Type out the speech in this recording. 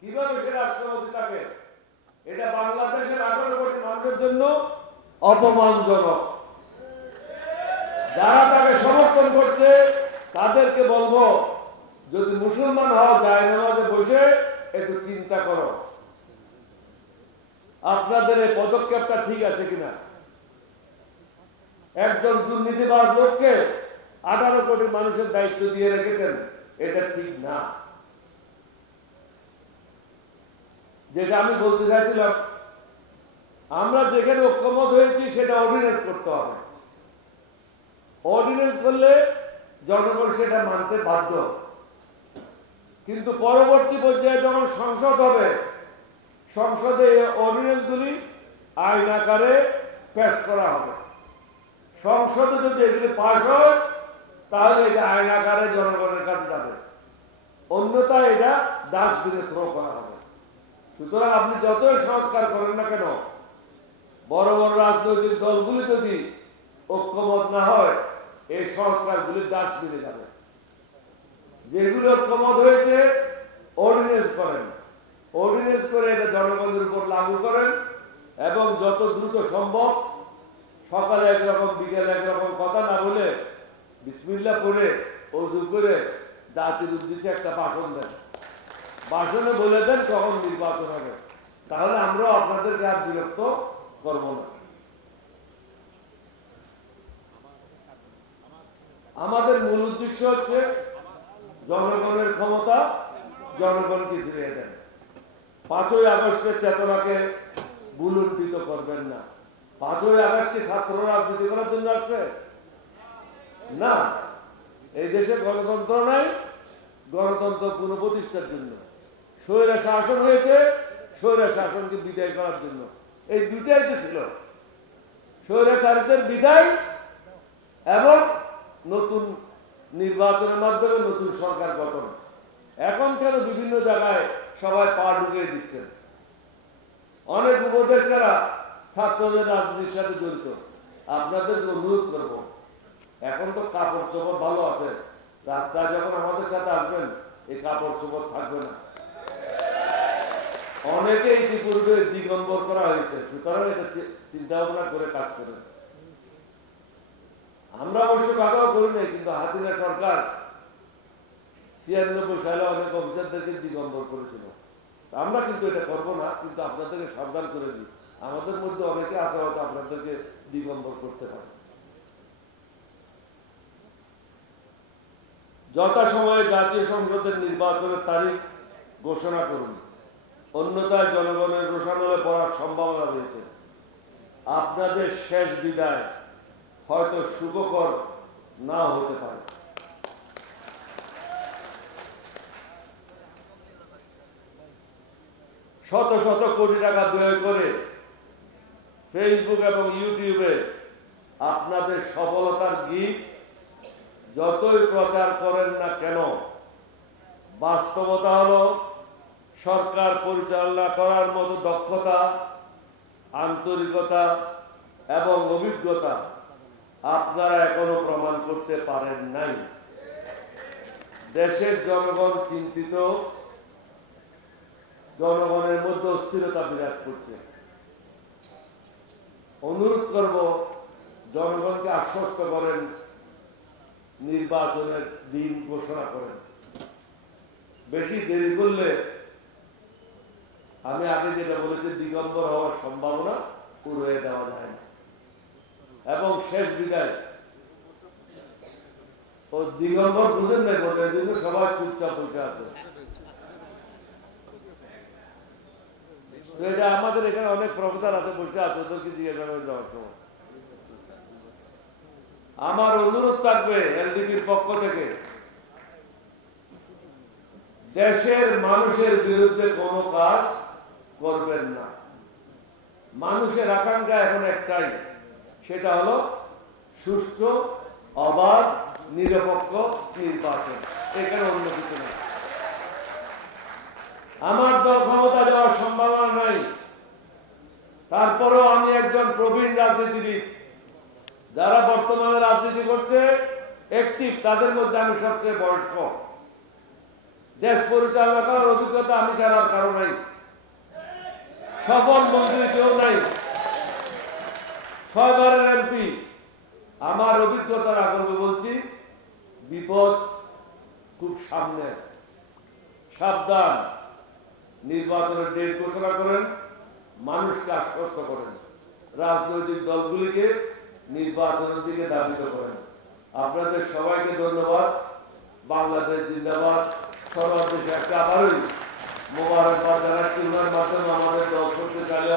কীভাবে সে রাষ্ট্রপতি থাকে এটা বাংলাদেশের আঠারো কোটি মানুষের জন্য অপমানজনক। যারা তাকে সমর্থন করছে, তাদেরকে বলব, যদি মুসলমান হওয়া যায় নামাজে বসে একটু চিন্তা করো। আপনাদের এই পদক্ষেপটা ঠিক আছে কিনা? একজন দুর্নীতিবাজ লোককে আঠারো কোটি মানুষের দায়িত্ব দিয়ে রেখেছেন, এটা ঠিক না। যেটা আমি বলতে চাইছিলাম, আমরা যেখানে ঐক্যমত হয়েছি সেটা অর্ডিনেন্স করতে হবে। অর্ডিনেন্স করলে জনগণ সেটা মানতে বাধ্য। কিন্তু পরবর্তী পর্যায়ে যখন সংসদ হবে, সংসদে অর্ডিনেন্সগুলি আইন আকারে পেশ করা হবে। সংসদে যদি এগুলি পাশ হয়, তাহলে এটা আইন আকারে জনগণের কাছে যাবে। অন্যথায় এটা ডাস্টবিনে থ্রো করা হবে। সুতরাং আপনি যতই সংস্কার করেন না কেন, বড় বড় রাজনৈতিক দলগুলি যদি ঐক্যমত না হয়, এই সংস্কারগুলি ডাস্টবিনে যাবে। যেগুলো ঐক্যমত হয়েছে অর্ডিনেন্স করেন। অর্ডিনেন্স করে এটা জনগণের উপর লাগু করেন এবং যত দ্রুত সম্ভব সকালে একরকম, বিকেলে একরকম কথা না বলে বিসমিল্লা করে অজু করে জাতির উদ্দেশ্যে একটা ভাষণ দেন। ভাষণে বলে দেন কখন নির্বাচন হবে। তাহলে আমরাও আপনাদেরকে আর বিরক্ত করব না। আমাদের মূল উদ্দেশ্য হচ্ছে জনগণের ক্ষমতা জনগণকে ফিরিয়ে দেন। পাঁচই আগস্টের চেতনাকে বুলুণ্ঠিত করবেন না। পাঁচই আগস্ট কি ছাত্র রাজনীতি করার জন্য আসছে? না। এই দেশে গণতন্ত্র নাই, গণতন্ত্র পুনঃপ্রতিষ্ঠার জন্য। স্বৈরা শাসন হয়েছে, স্বৈরা শাসনকে বিদায় করার জন্য। এই দুটাই তো ছিল। স্বৈরাচারীদের বিদায় এবং নতুন নির্বাচনের মাধ্যমে নতুন সরকার গঠন। এখন কেন বিভিন্ন জায়গায় সবাই পা ঢুকিয়ে দিচ্ছেন? অনেক উপদেষ্টারা ছাত্রদের রাজনীতির সাথে জড়িত। আপনাদের অনুরোধ করব, এখন তো কাপড় চোপড় ভালো আছে। রাস্তায় যখন আমাদের সাথে আসবেন, এই কাপড় চোপড় থাকবে না। অনেকে ইতিপূর্বে দিগম্বর করা হয়েছে, সুতরাং এটা চিন্তা ভাবনা করে কাজ করেন আমরা অবশ্য করি কিন্তু হাসিনা সরকার ছিয়ানব্বই সালে অনেক অফিসারদেরকে দিগম্বর করেছিল। আমরা কিন্তু এটা করব না, কিন্তু আপনাদেরকে সাবধান করে দিই। আমাদের মধ্যে অনেকে আছে, হয়তো আপনাদেরকে দিগম্বর করতে পারে। যথাসময়ে জাতীয় সংসদের নির্বাচনের তারিখ ঘোষণা করুন। অন্যথায় জনগণের রোষানলে পড়ার সম্ভাবনা রয়েছে। আপনাদের শেষ বিদায় হয়তো শুভকর না হতে পারে। শত শত কোটি টাকা ব্যয় করে ফেসবুক এবং ইউটিউবে আপনাদের সফলতার গীত যতই প্রচার করেন না কেন, বাস্তবতা হলো সরকার পরিচালনা করার মতো দক্ষতা, আন্তরিকতা এবং অভিজ্ঞতা আপনারা এখনও প্রমাণ করতে পারেন নাই। দেশের জনগণ চিন্তিত, জনগণের মধ্যে অস্থিরতা বিরাজ করছে। অনুরোধ করব, জনগণকে আশ্বস্ত করেন, নির্বাচনের দিন ঘোষণা করেন। বেশি দেরি করলে আমি আগে যেটা বলেছি, দিগম্বর হওয়ার সম্ভাবনা পুরো হয়ে দেওয়া যায় না। এবং শেষ বিদায়। ও দিগম্বর বুঝেন বোধ এই সবাই চুপচাপ বসে আছে। আমাদের এখানে অনেক প্রফেসর আছে, বসে আছে, ওদেরকে জিজ্ঞাসা যাওয়ার সময়। আমার অনুরোধ থাকবে এলডিপির পক্ষ থেকে, দেশের মানুষের বিরুদ্ধে কোনো কাজ করবেন না। মানুষের আকাঙ্ক্ষা এখন একটাই, সেটা হলো সুষ্ঠু, অবাধ, নিরপেক্ষ নির্বাচন। এখানে অন্য কিছু নেই আমার দল ক্ষমতা যাওয়ার সম্ভাবনা নাই। তারপরেও আমি একজন প্রবীণ রাজনীতিবিদ। যারা বর্তমানে রাজনীতি করছে একটি তাদের মধ্যে আমি সবচেয়ে বয়স্ক। দেশ পরিচালনা করার অভিজ্ঞতা আমি ছাড়ার কারণ নাই সফল মন্ত্রী কেউ নাই। ছয়বারের এমপি। আমার অভিজ্ঞতার আগমে বলছি, বিপদ খুব সামনে। সাবধান। নির্বাচনের ডেট ঘোষণা করেন, মানুষকে আশ্বস্ত করেন। রাজনৈতিক দলগুলিকে নির্বাচনের দিকে দাবিত করেন। আপনাদের সবাইকে ধন্যবাদ। বাংলাদেশ জিন্দাবাদ। সর্বাদেশ একটা আবারই মোবারকবাদ জানাচ্ছি ওনার মাধ্যমে আমাদের চাইলে